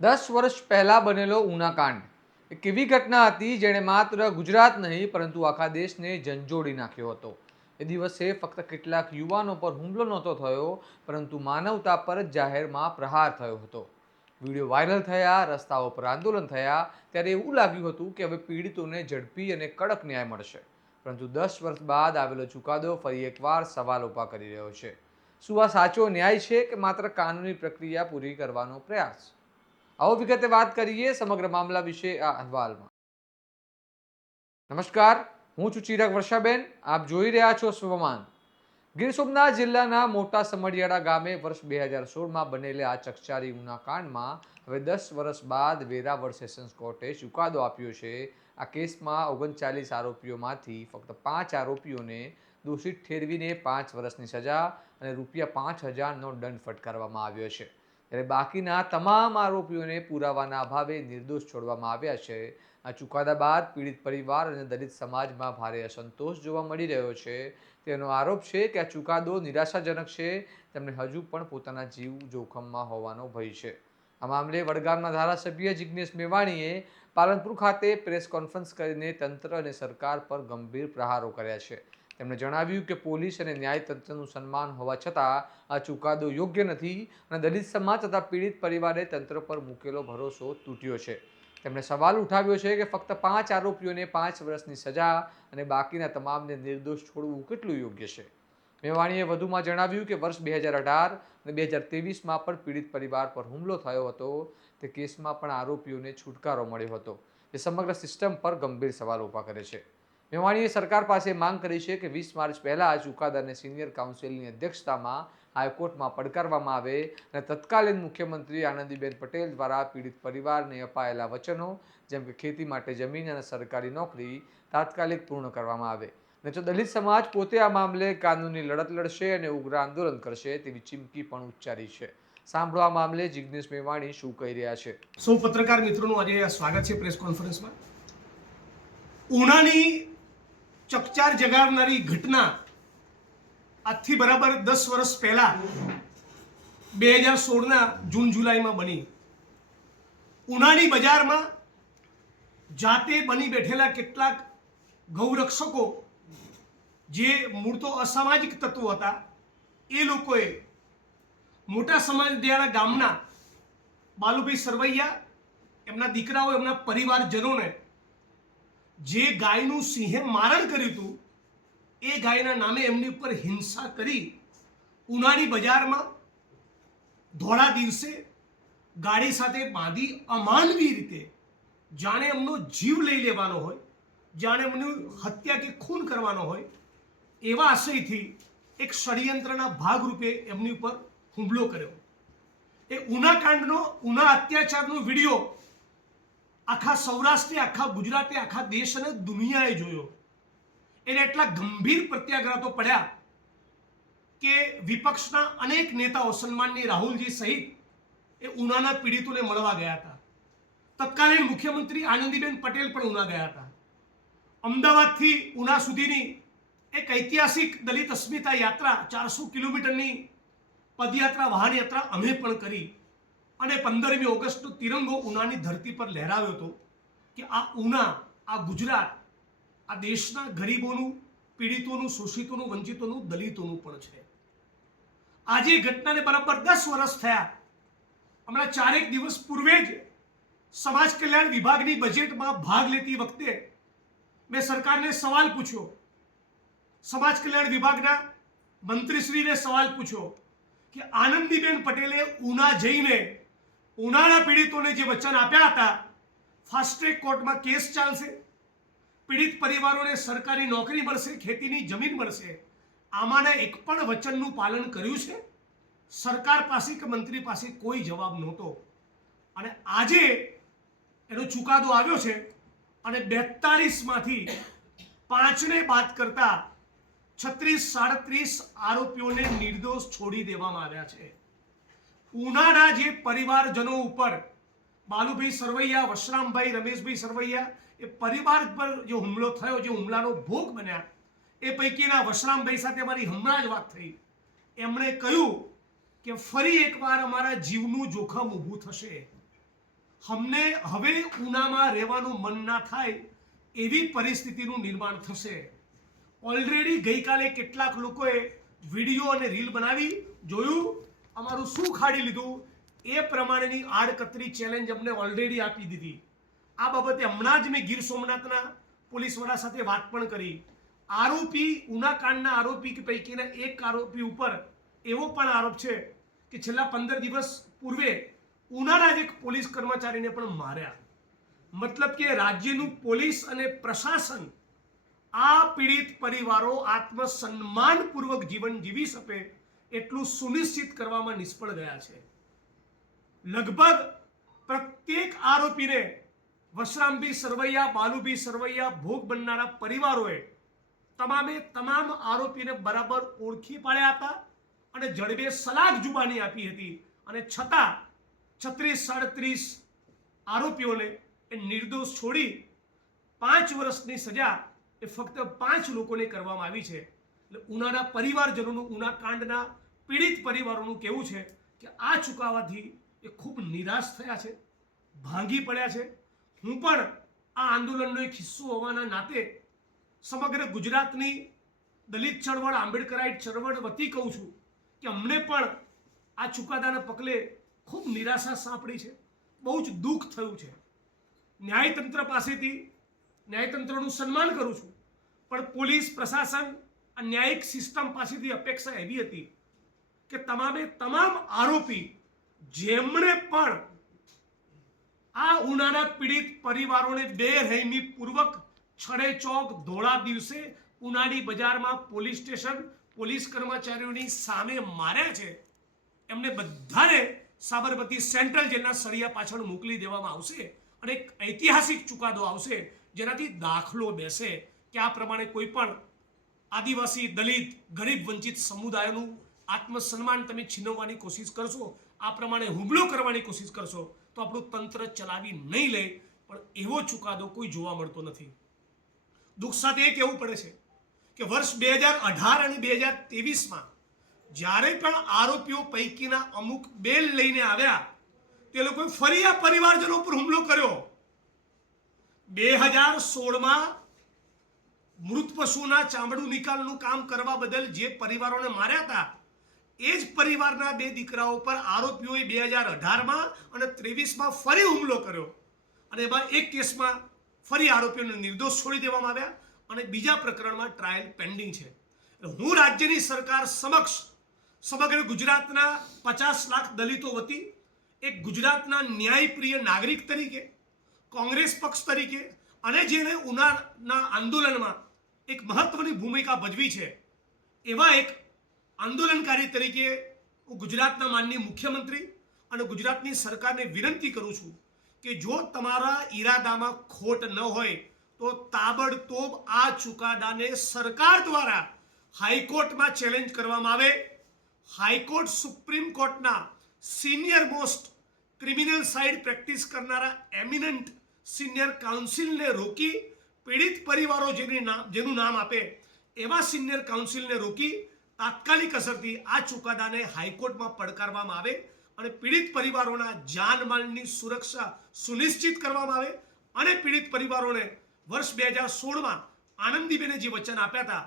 10 વર્ષ પહેલા બનેલો ઉનાકાંડ એક એવી ઘટના હતી જેણે માત્ર ગુજરાત નહીં પરંતુ આખા દેશને ઝંઝોડી નાખ્યો હતો. એ દિવસે ફક્ત કેટલાક યુવાનો પર હુમલો નહોતો થયો, પરંતુ માનવતા પર જ જાહેરમાં પ્રહાર થયો હતો. વિડીયો વાયરલ થયા, રસ્તાઓ પર આંદોલન થયા, ત્યારે એવું લાગ્યું હતું કે હવે પીડિતોને ઝડપી અને કડક ન્યાય મળશે. પરંતુ 10 વર્ષ બાદ આવેલો ચુકાદો ફરી એકવાર સવાલ ઊભા કરી રહ્યો છે. શું આ સાચો ન્યાય છે કે માત્ર કાનૂની પ્રક્રિયા પૂરી કરવાનો પ્રયાસ? આવો વિગતે વાત કરીએ સમગ્ર મામલા વિશે આ અહેવાલમાં. નમસ્કાર, હું છું ચિરાગ વર્ષાબેન. આપ જોઈ રહ્યા છો સ્વમાન. ગીર સોમનાથ જિલ્લાના મોટા સમડિયાળા ગામે વર્ષ 2016માં બનેલા આ ચકચારી ગુનાકાંડમાં હવે 10 વર્ષ બાદ વેરાવળ સેશન્સ કોર્ટે ચુકાદો આપ્યો છે. આ કેસમાં 39 આરોપીઓમાંથી ફક્ત 5 આરોપીઓને દોષિત ઠેરવીને 5 વર્ષની સજા અને ₹5,000નો દંડ ફટકારવામાં આવ્યો છે, ત્યારે બાકીના તમામ આરોપીઓને પુરાવાના અભાવે નિર્દોષ છોડવામાં આવ્યા છે. આ ચુકાદા બાદ પીડિત પરિવાર અને દલિત સમાજમાં ભારે અસંતોષ જોવા મળી રહ્યો છે. તેનો આરોપ છે કે આ ચુકાદો નિરાશાજનક છે. તેમને હજુ પણ પોતાના જીવ જોખમમાં હોવાનો ભય છે. આ મામલે વડગામના ધારાસભ્ય જિગ્નેશ મેવાણીએ પાલનપુર ખાતે પ્રેસ કોન્ફરન્સ કરીને તંત્ર અને સરકાર પર ગંભીર પ્રહારો કર્યા છે. તેમણે જણાવ્યું કે પોલીસ અને ન્યાયતંત્રનું સન્માન હોવા છતાં આ ચુકાદો યોગ્ય નથી અને દલિત સમાજ તથા પીડિત પરિવારે તંત્ર પર મૂકેલો ભરોસો તૂટ્યો છે. તેમણે સવાલ ઉઠાવ્યો છે કે ફક્ત 5 આરોપીઓને 5 વર્ષની સજા અને બાકીના તમામને નિર્દોષ છોડવું કેટલું યોગ્ય છે. મેવાણીએ વધુમાં જણાવ્યું કે વર્ષ 2018 અને 2023માં પણ પીડિત પરિવાર પર હુમલો થયો હતો. તે કેસમાં પણ આરોપીઓને છુટકારો મળ્યો હતો, જે સમગ્ર સિસ્ટમ પર ગંભીર સવાલ ઊભા કરે છે. મેવાણીએ સરકાર પાસે માંગ કરી છે કે 20 માર્ચ પહેલાં ચુકાદાને સિનિયર કાઉન્સિલની અધ્યક્ષતામાં હાઈકોર્ટમાં પડકારવામાં આવે અને તત્કાલીન મુખ્યમંત્રી આનંદીબેન પટેલ દ્વારા પીડિત પરિવારને અપાયેલા વચનો જેમ કે ખેતી માટે જમીન અને સરકારી નોકરી તાત્કાલિક પૂર્ણ કરવામાં આવે. અને જો દલિત સમાજ પોતે આ મામલે કાનૂની લડત લડશે અને ઉગ્ર આંદોલન કરશે તેવી ચીમકી પણ ઉચ્ચારી છે. સાંભળો આ મામલે જિગ્નેશ મેવાણી શું કહી રહ્યા છે. સૌ પત્રકાર મિત્રોનું આજે સ્વાગત છે પ્રેસ કોન્ફરન્સમાં. ઉનાની ચકચાર જગાડનારી ઘટના આજથી બરાબર 10 વર્ષ પહેલા 2016ના જૂન જુલાઈમાં બની. ઉનાની બજારમાં જાતે બની બેઠેલા કેટલાક ગૌરક્ષકો જે મૂળ તો અસામાજિક તત્વો હતા, એ લોકોએ મોટા સમડિયાળા ગામના બાલુભાઈ સરવૈયા, એમના દીકરાઓ, એમના પરિવારજનોને જે ગાયનું સિંહે મારણ કર્યું હતું એ ગાયના નામે એમની ઉપર હિંસા કરી ઉનાની બજારમાં ધોળા દિવસે ગાડી સાથે બાંધી અમાનવી રીતે જાણે એમનો જીવ લઈ લેવાનો હોય, જાણે એમની હત્યા કે ખૂન કરવાનો હોય એવા આશયથી એક ષડયંત્રના ભાગરૂપે એમની ઉપર હુમલો કર્યો. એ ઉનાકાંડનો, ઉના અત્યાચારનો વિડીયો આખા સૌરાષ્ટ્રે, આખા ગુજરાતે, આખા દેશ અને દુનિયાએ જોયો. એને એટલા ગંભીર પ્રત્યાઘાતો પડ્યા કે વિપક્ષના અનેક નેતાઓ, સન્માનની રાહુલજી સહિત, એ ઉનાના પીડિતોને મળવા ગયા હતા. તત્કાલીન મુખ્યમંત્રી આનંદીબેન પટેલ પણ ઉના ગયા હતા. અમદાવાદથી ઉના સુધીની એક ઐતિહાસિક દલિત અસ્મિતા યાત્રા, 400 કિલોમીટરની પદયાત્રા, વાહન યાત્રા અમે પણ કરી અને 15મી ઓગસ્ટનો તિરંગો ઉનાની ધરતી પર લહેરાવ્યો હતો કે આ ઉના, આ ગુજરાત, આ દેશના ગરીબોનું, પીડિતોનું, શોષિતોનું, વંચિતોનું, દલિતોનું પણ છે. આજે ઘટનાને બરાબર 10 વર્ષ થયા. હમણાં 4 દિવસ પૂર્વે જ સમાજ કલ્યાણ વિભાગની બજેટમાં ભાગ લેતી વખતે મેં સરકારને સવાલ પૂછ્યો, સમાજ કલ્યાણ વિભાગના મંત્રીશ્રીને સવાલ પૂછ્યો કે આનંદીબેન પટેલે ઉના જઈને ઉનાના પીડિતોને જે વચન આપ્યા હતા, ફાસ્ટ ટ્રેક કોર્ટમાં કેસ ચાલશે, પીડિત પરિવારોને સરકારી નોકરી મળશે, ખેતીની જમીન મળશે, આમાંના એક પણ વચનનું પાલન કર્યું છે? સરકાર પાસે કે મંત્રી પાસે કોઈ જવાબ નહોતો. અને આજે એનો ચુકાદો આવ્યો છે અને 42માંથી 5ને બાદ કરતા 36-37 આરોપીઓને નિર્દોષ છોડી દેવામાં આવ્યા છે. ઉનાના જે પરિવારજનો ઉપર બાલુભાઈ સરવૈયા, વશરામભાઈ, રમેશભાઈ સરવૈયા, એ પરિવાર પર જે હુમલો થયો, જે હુમલાનો ભોગ બન્યા, એ પૈકીના વશરામભાઈ સાથે અમારી હમણાં જ વાત થઈ. એમણે કહ્યું કે ફરી એકવાર અમારા જીવનું જોખમ ઊભું થશે. અમને હવે ઉનામાં રહેવાનું મન ના થાય એવી પરિસ્થિતિનું નિર્માણ થશે. ઓલરેડી ગઈકાલે કેટલાક લોકોએ વિડીયો અને રીલ બનાવી જોયું, અમારું શું ખાડી લીધું એ પ્રમાણેની આડકતરી ચેલેન્જ અમને ઓલરેડી આપી દીધી. આ બાબતે હમણાં જ મેં ગીર સોમનાથના પોલીસવાળા સાથે વાત પણ કરી. આરોપી ઉનાકાંડના આરોપી પૈકીના એક આરોપી ઉપર એવો પણ આરોપ છે કે છેલ્લા 15 દિવસ પૂર્વે ઉનાના જ એક પોલીસ કર્મચારીને પણ માર્યા. મતલબ કે રાજ્યનું પોલીસ અને પ્રશાસન આ પીડિત પરિવારો આત્મસન્માનપૂર્વક જીવન જીવી શકે એટલું સુનિશ્ચિત કરવામાં નિષ્ફળ ગયા છે. લગભગ પ્રત્યેક આરોપીને વશરામભાઈ સરવૈયા, બાલુભાઈ સરવૈયા ભોગ બનનારા પરિવારોએ તમામ આરોપીને બરાબર ઓળખી પાડ્યા હતા અને જડબે સલાખ જુબાની આપી હતી. અને છતાં 36-37 આરોપીઓને એ નિર્દોષ છોડી 5 વર્ષની સજા એ ફક્ત 5 લોકોને કરવામાં આવી છે. એટલે ઉનાના પરિવારજનોનું, ઉના કાંડના પીડિત પરિવારોનું કહેવું છે કે આ ચુકાવાથી એ ખૂબ નિરાશ થયા છે, ભાંગી પડ્યા છે. હું પણ આ આંદોલનનો એક હિસ્સો હોવાના નાતે સમગ્ર ગુજરાતની દલિત ચળવળ, આંબેડકરાઇટ ચળવળ વતી કહું છું કે અમને પણ આ ચુકાદાના પગલે ખૂબ નિરાશા સાંપડી છે, બહુ જ દુઃખ થયું છે. ન્યાયતંત્ર પાસેથી ન્યાયતંત્રનું સન્માન કરું છું, પણ પોલીસ પ્રશાસન, ન્યાયિક સિસ્ટમ પાસેથી અપેક્ષા એવી હતી કે તમામ આરોપી જેમણે પણ આ ઉનાના પીડિત પરિવારોને બેરહેમીપૂર્વક છડે ચોક ધોળા દિવસે ઉનાની બજારમાં પોલીસ સ્ટેશન, પોલીસ કર્મચારીઓની સામે માર્યા છે, એમને બધાને સાબરમતી સેન્ટ્રલ જેલના સળિયા પાછળ મોકલી દેવામાં આવશે અને એક ઐતિહાસિક ચુકાદો આવશે જેનાથી દાખલો બેસે કે આ પ્રમાણે કોઈ પણ આદિવાસી, દલિત, ગરીબ, વંચિત સમુદાયનું આત્મસન્માન તમે છીનવવાની કોશિશ કરશો, આ પ્રમાણે હુમલો કરવાની કોશિશ કરશો તો આપણું તંત્ર ચલાવી નહીં લે. પણ એવો ચુકાદો કોઈ જોવા મળતો નથી. દુઃખ સાથે એ કહેવું પડે છે કે વર્ષ 2018 અને 2023માં જ્યારે પણ આરોપીઓ પૈકીના અમુક બેલ લઈને આવ્યા તે લોકોએ ફરી આ પરિવારજનો પર હુમલો કર્યો. 2016માં મૃત પશુના ચામડું નિકાલનું કામ કરવા બદલ જે પરિવારોને માર્યા હતા એ જ પરિવારના 2 દીકરાઓ પર આરોપીઓએ 2018માં અને 23માં ફરી હુમલો કર્યો અને એમાં એક કેસમાં ફરી આરોપીઓને નિર્દોષ છોડી દેવામાં આવ્યા અને બીજા પ્રકરણમાં ટ્રાયલ પેન્ડિંગ છે. હું રાજ્યની સરકાર સમક્ષ સમગ્ર ગુજરાતના 50 લાખ દલિતો વતી એક ગુજરાતના ન્યાયપ્રિય નાગરિક તરીકે, કોંગ્રેસ પક્ષ તરીકે અને જેણે ઉનાના આંદોલનમાં એક મહત્વની ભૂમિકા ભજવી છે એવા એક આંદોલનકારી તરીકે હું ગુજરાતના માનનીય મુખ્યમંત્રી અને ગુજરાતની સરકારને વિનંતી કરું છું કે જો તમારા ઈરાદામાં ખોટ ન હોય તો તાબડતોબ આ ચુકાદાને સરકાર દ્વારા હાઈકોર્ટમાં ચેલેન્જ કરવામાં આવે. હાઈકોર્ટ સુપ્રીમ કોર્ટના senior most criminal side practice કરનારા એમિનન્ટ સિનિયર કાઉન્સિલને રોકી, પીડિત પરિવારો જેનું નામ આપે એવા સિનિયર કાઉન્સિલને રોકી તાત્કાલિક અસરથી આ ચુકાદાને હાઈકોર્ટમાં પડકારવામાં આવે અને પીડિત પરિવારોના જાનમાલની સુરક્ષા સુનિશ્ચિત કરવામાં આવે અને પીડિત પરિવારોને વર્ષ 2016માં આનંદીબેને જે વચન આપ્યા હતા,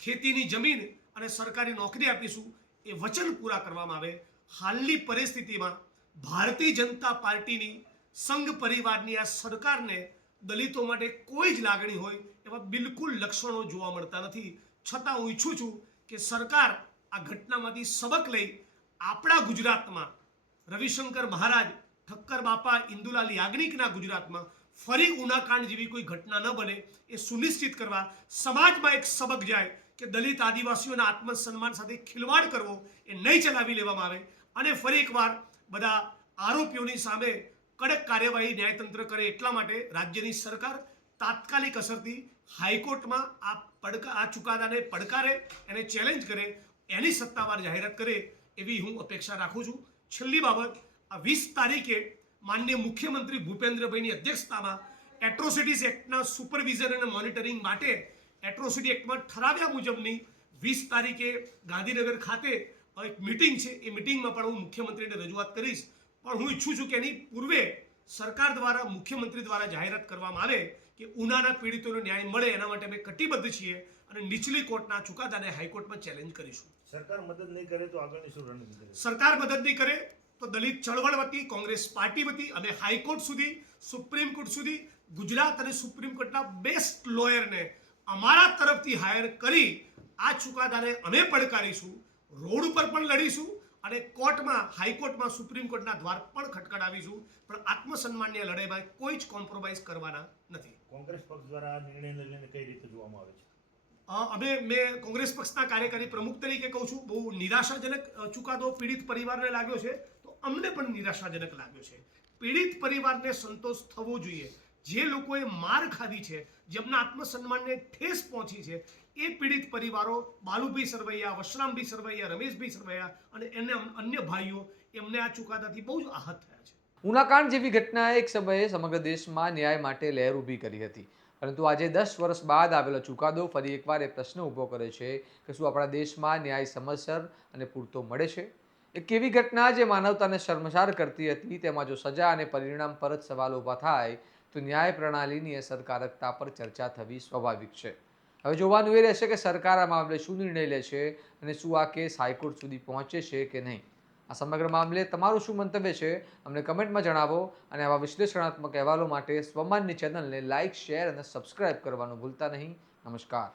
ખેતીની જમીન અને સરકારી નોકરી આપીશું, એ વચન પૂરા કરવામાં આવે. હાલની પરિસ્થિતિમાં ભારતીય જનતા પાર્ટીની સંઘ પરિવારની આ સરકારને દલિતો માટે કોઈ જ લાગણી હોય એવા બિલકુલ લક્ષણો જોવા મળતા નથી. છતાં હું ઈચ્છું છું કે સરકાર આ ઘટનામાંથી સબક લઈ આપણા ગુજરાતમાં રવિશંકર મહારાજ, ઠક્કર બાપા, ઇન્દુલાલ યાજ્ઞિકના ગુજરાતમાં ફરી ઉનાકાંડ જેવી કોઈ ઘટના ન બને એ સુનિશ્ચિત કરવા સમાજમાં એક સબક જાય કે દલિત આદિવાસીઓના આત્મસન્માન સાથે ખિલવાડ કરવો એ નહીં ચલાવી લેવામાં આવે અને ફરી એકવાર બધા આરોપીઓની સામે કડક કાર્યવાહી ન્યાયતંત્ર કરે. એટલા માટે રાજ્યની સરકાર તાત્કાલિક અસરથી હાઈકોર્ટમાં આ ચુકાદાને પડકારે, એને ચેલેન્જ કરે, એની સત્તાવાર જાહેરાત કરે એવી હું અપેક્ષા રાખું છું. છેલ્લી બાબત, આ 20 તારીખે માનનીય મુખ્યમંત્રી ભૂપેન્દ્રભાઈની અધ્યક્ષતામાં એટ્રોસિટીઝ એક્ટના સુપરવિઝન અને મોનિટરિંગ માટે એટ્રોસિટી એક્ટમાં ઠરાવ્યા મુજબની 20 તારીખે ગાંધીનગર ખાતે એક મિટિંગ છે. એ મિટિંગમાં પણ હું મુખ્યમંત્રીને રજૂઆત કરીશ. પણ હું ઈચ્છું છું કે એની પૂર્વે સરકાર દ્વારા મુખ્યમંત્રી દ્વારા જાહેરાત કરવામાં આવે કે ઉનાના પીડિતોને ન્યાય મળે એના માટે અમે કટિબદ્ધ છીએ અને નીચલી કોર્ટના ચુકાદાને હાઈકોર્ટમાં ચેલેન્જ કરીશું. સરકાર મદદ નહીં કરે તો આગળની શું રણનીતિ રહેશે? સરકાર મદદ નહીં કરે તો દલિત ચળવળ વતી, કોંગ્રેસ પાર્ટી વતી અમે હાઈકોર્ટ સુધી, સુપ્રીમ કોર્ટ સુધી ગુજરાત અને સુપ્રીમ કોર્ટના બેસ્ટ લોયરને અમારા તરફથી હાયર કરી આ ચુકાદાને અમે પડકારીશું, રોડ ઉપર પણ લડીશું અને કોર્ટમાં, હાઈકોર્ટમાં, સુપ્રીમ કોર્ટના દ્વાર પણ ખટખડાવીશું. પણ આત્મસન્માનની લડાઈમાં કોઈ જ કોમ્પ્રોમાઇઝ કરવાના નથી. કોંગ્રેસ પક્ષ દ્વારા આ નિર્ણયને લઈને કઈ રીતે જોવામાં આવે છે? મેં કોંગ્રેસ પક્ષના કાર્યકારી પ્રમુખ તરીકે કહું છું, બહુ નિરાશાજનક ચુકાદો પીડિત પરિવારને લાગ્યો છે, તો અમને પણ નિરાશાજનક લાગ્યો છે. પીડિત પરિવારને સંતોષ થવો જોઈએ. જે લોકોએ માર ખાધી છે, જેમના આત્મસન્માનને ઠેસ પહોંચી છે, એ પીડિત પરિવારો, બાલુભાઈ સરવૈયા, વશરામભાઈ સરવૈયા, રમેશભાઈ સરવૈયા અને એને અન્ય ભાઈઓ, એમને આ ચુકાદાથી બહુ જ આહત થયા છે. ઉનાકાંડ જેવી ઘટનાએ એક સમયે સમગ્ર દેશમાં ન્યાય માટે લહેર ઊભી કરી હતી, પરંતુ આજે 10 વર્ષ બાદ આવેલો ચુકાદો ફરી એકવાર એ પ્રશ્ન ઊભો કરે છે કે શું આપણા દેશમાં ન્યાય સમયસર અને પૂરતો મળે છે? એક એવી ઘટના જે માનવતાને શર્મસાર કરતી હતી, તેમાં જો સજા અને પરિણામ પર જ સવાલ ઊભા થાય તો ન્યાય પ્રણાલીની અસરકારકતા પર ચર્ચા થવી સ્વાભાવિક છે. હવે જોવાનું એ રહેશે કે સરકાર આ મામલે શું નિર્ણય લે છે અને શું આ કેસ હાઈકોર્ટ સુધી પહોંચે છે કે નહીં. આ સમગ્ર મામલે તમારું શું મંતવ્ય છે અમને કમેન્ટમાં જણાવો અને આવા વિશ્લેષણાત્મક અહેવાલો માટે સ્વમાનની ચેનલને લાઇક, શેર અને સબસ્ક્રાઇબ કરવાનું ભૂલતા નહીં. નમસ્કાર.